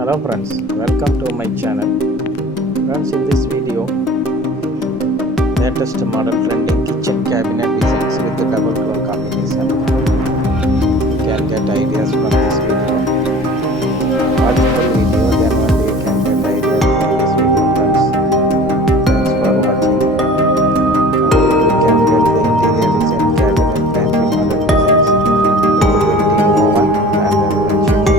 Hello friends, welcome to my channel. Friends, in this video, latest model trending kitchen cabinet designs with the double door combination. You can get ideas from this video. Watch the video, then only you can get ideas from this video, friends. Thanks for watching. You can get the interior design cabinet pantry model designs with the built-in oven and the wooden chimney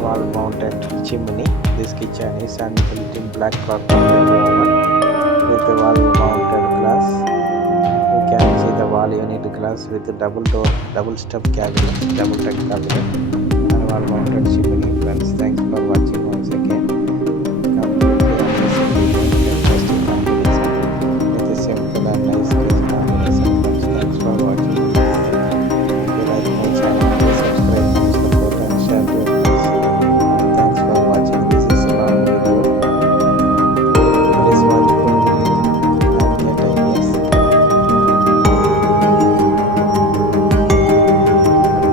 wall mounted. Chimney. This kitchen is an built-in black carpet oven with the wall mounted glass. You can see the wall unit glass with the double door, double step cabinet, double deck cabinet, and wall mounted chimney. Friends, thanks for watching once again. Completely amazing, interesting combination with a simple and nice combination. Friends, thanks for watching. If you like my channel, please subscribe, support, and share to your friends. Thanks for watching. This is a long video. Please watch full video and get ideas.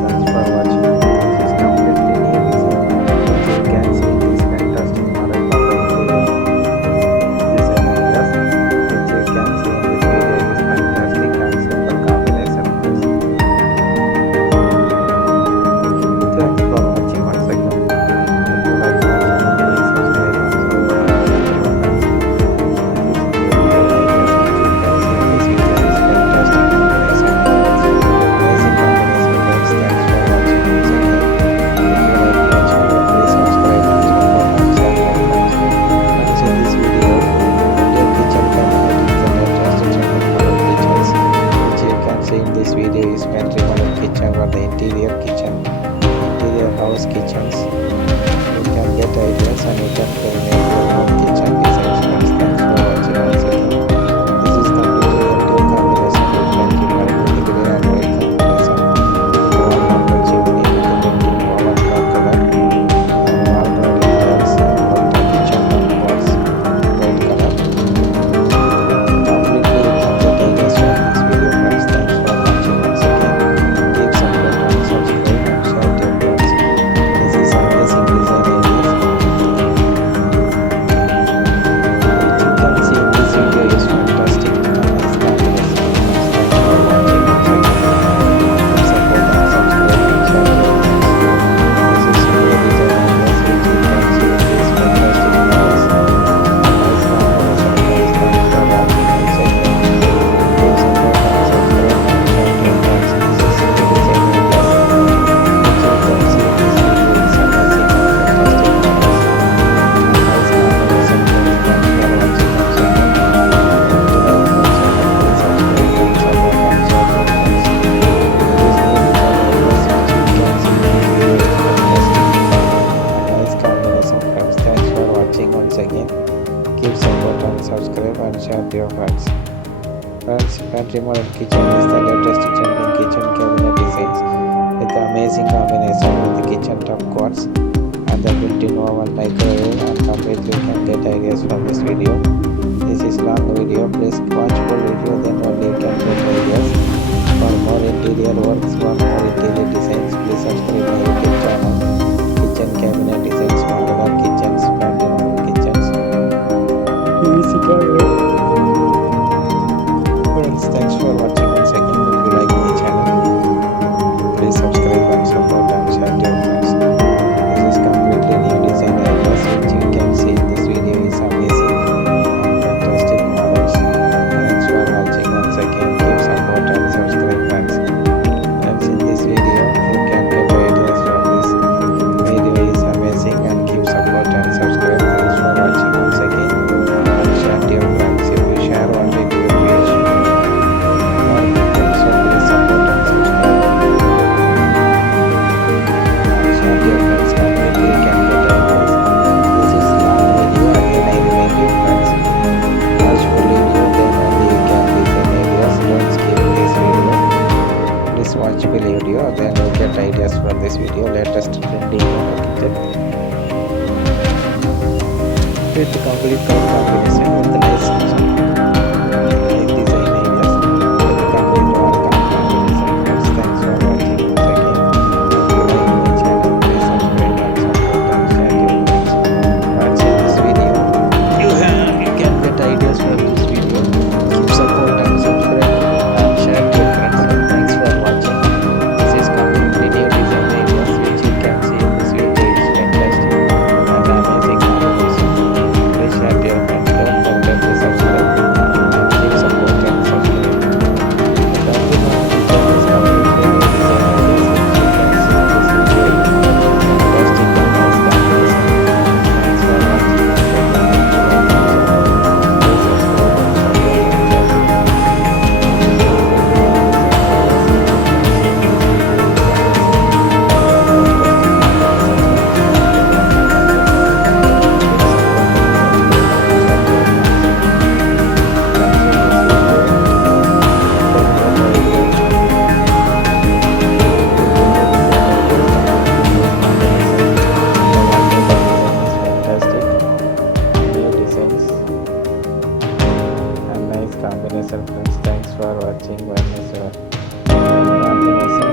Thanks for watching. This is completely new design. You can see Friends, pantry model kitchen is the latest trending kitchen cabinet designs with the amazing combination with the kitchen top quartz and the built-in oven microwave and completely you can get ideas from this video. This is long video. Please watch full video, then only you can get ideas. For more interior works, for more interior designs, please subscribe my YouTube channel. Kitchen cabinet designs, modular kitchens, pantry model kitchens. Easy cabinet. Friends, thanks for watching once again. If you like my channel, please subscribe and support and share to your friends. This is completely new design ideas which you can see in this video is amazing and fantastic models. Thanks for watching once again. Keep support and subscribe friends. Friends, in this video you can get ideas from this video is amazing and keep support and subscribe. Thanks for watching once again and share to your friends. If you share one video page, more people, so please support and subscribe. Share to your friends. Completely you can get ideas. This is long video. Again I remind you friends. Watch full video, then only you can design ideas. Don't skip this video. Please watch full video, then you get ideas from this video. Latest trending kitchen with complete color combination with nice design ideas with complete wall combination. Friends, thanks for watching once again. If you like my channel, please subscribe and support and share your friends. Friends, in this video you can get ideas from this video. Keep support and subscribe and share to your friends. Thanks for watching. This is completely new design ideas which you can see in this video is fantastic and amazing models. Please share to your friends. Don't forget to subscribe and keep support and subscribe. The pantry model kitchen is completely new design ideas which you can see in this video is fantastic and nice combination. Thanks for watching once again. Please subscribe and support and share. Combination friends, thanks for watching. One is combination